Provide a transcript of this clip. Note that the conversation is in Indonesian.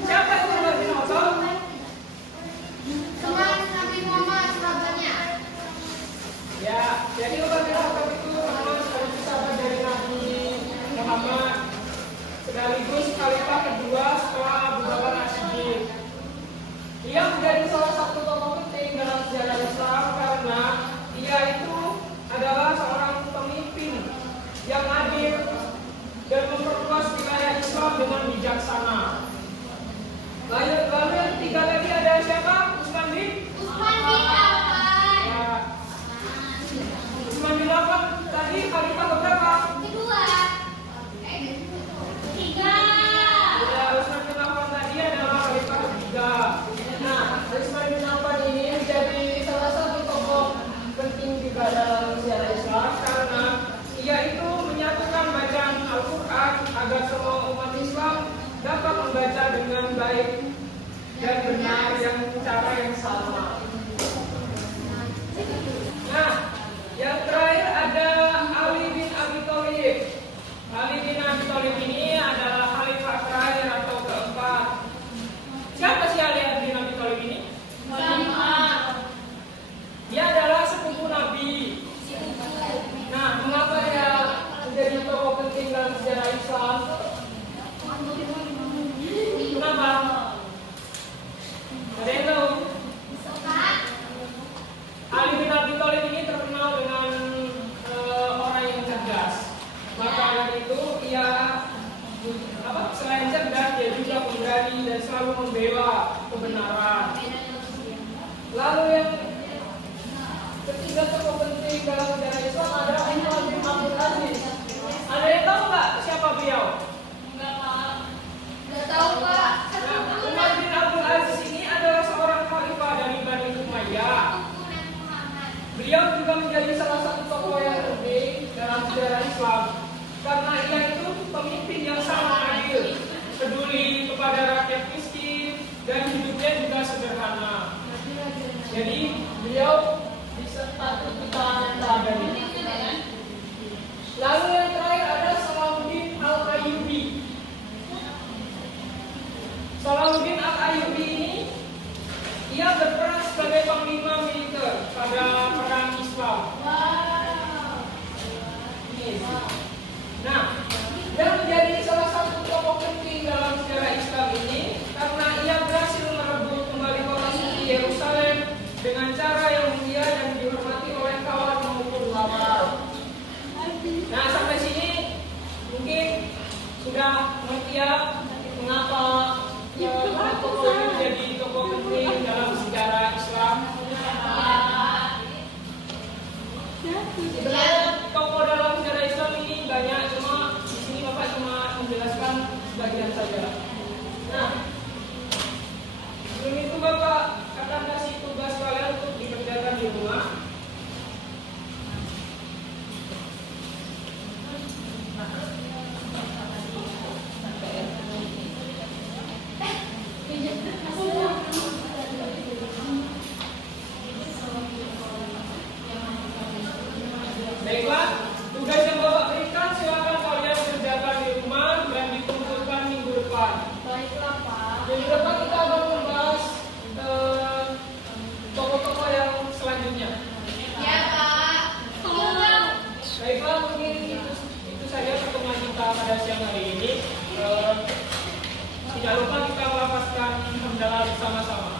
Siapa itu Umar bin Khattab? Teman Nabi Muhammad sahabatnya. Ya, jadi Umar bin Khattab itu teman sahabat dari Nabi Muhammad, sekaligus khalifah kedua setelah Abu Bakar As-Siddiq. Ia menjadi salah satu tokoh penting dalam sejarah Islam karena ia itu adalah seorang pemimpin yang adil dan memperluas wilayah Islam dengan bijaksana. Lalu yang ketiga tadi ada siapa? Utsman bin Affan. Ya. Utsman bin Affan tadi khalifah keberapa? Kedua. Tiga. Ya, Utsman bin Affan tadi adalah khalifah ketiga. Nah, Utsman bin Affan ini menjadi salah satu tokoh penting juga dalam sejarah Islam karena ia itu menyatukan bacaan Al-Quran agar semua umat Islam dapat membaca dengan baik dan benar yang cara yang sama. Nah, yang terakhir ada Ali bin Abi Thalib. Ali bin Abi Thalib ini adalah khalifah terakhir atau keempat. Siapa sih Ali bin Abi Thalib ini? Dia adalah sepupu Nabi. Nah, mengapa dia menjadi tokoh penting dalam sejarah Islam? Kenapa? Ada yang tahu? Ali bin Abi Thalib ini terkenal dengan orang yang cerdas. Maka dari itu ia selain cerdas dia juga pemberani dan selalu membela kebenaran. Lalu yang ketiga tokoh penting dalam sejarah Islam ada Umar bin Abdul Aziz. Ada yang tahu nggak siapa beliau? Udah tahu Pak. Nah, Umar bin Abdul Aziz ini adalah seorang khalifah dari Bani Umayyah. Beliau juga menjadi salah satu tokoh yang penting dalam sejarah Islam karena ia itu pemimpin yang sangat adil, peduli kepada rakyat miskin dan hidupnya juga sederhana. Jadi beliau patut kita teladani. Lalu yang terakhir ada Salahuddin Al-Ayyubi. Salahuddin Al-Ayyubi ini ia berperan sebagai panglima militer pada perang Islam. Nah, dia menjadi salah satu tokoh penting dalam sejarah Islam ini karena ia berhasil merebut kembali kota suci Yerusalem dengan cara yang mulia dan dihormati oleh kawan maupun lawan. Nah, sampai sini mungkin sudah mengerti ya mengapa tokoh ini menjadi tokoh penting dalam sejarah Islam. Sebenarnya tokoh dalam sejarah Islam ini banyak, cuma di sini Bapak cuma menjelaskan sebagian saja. Nah, sebelum itu Bapak akan kasih tugas kalian untuk dikerjakan di rumah. Baiklah, tugas yang Bapak berikan silakan kalian kerjakan di rumah dan dikumpulkan minggu depan. Baiklah Pak. Minggu depan kita akan membahas tokoh-tokoh yang selanjutnya. Ya Pak. Baiklah, mungkin itu saja pertemuan kita pada siang hari ini. Tidak lupa kita melafazkan hamdalah bersama-sama.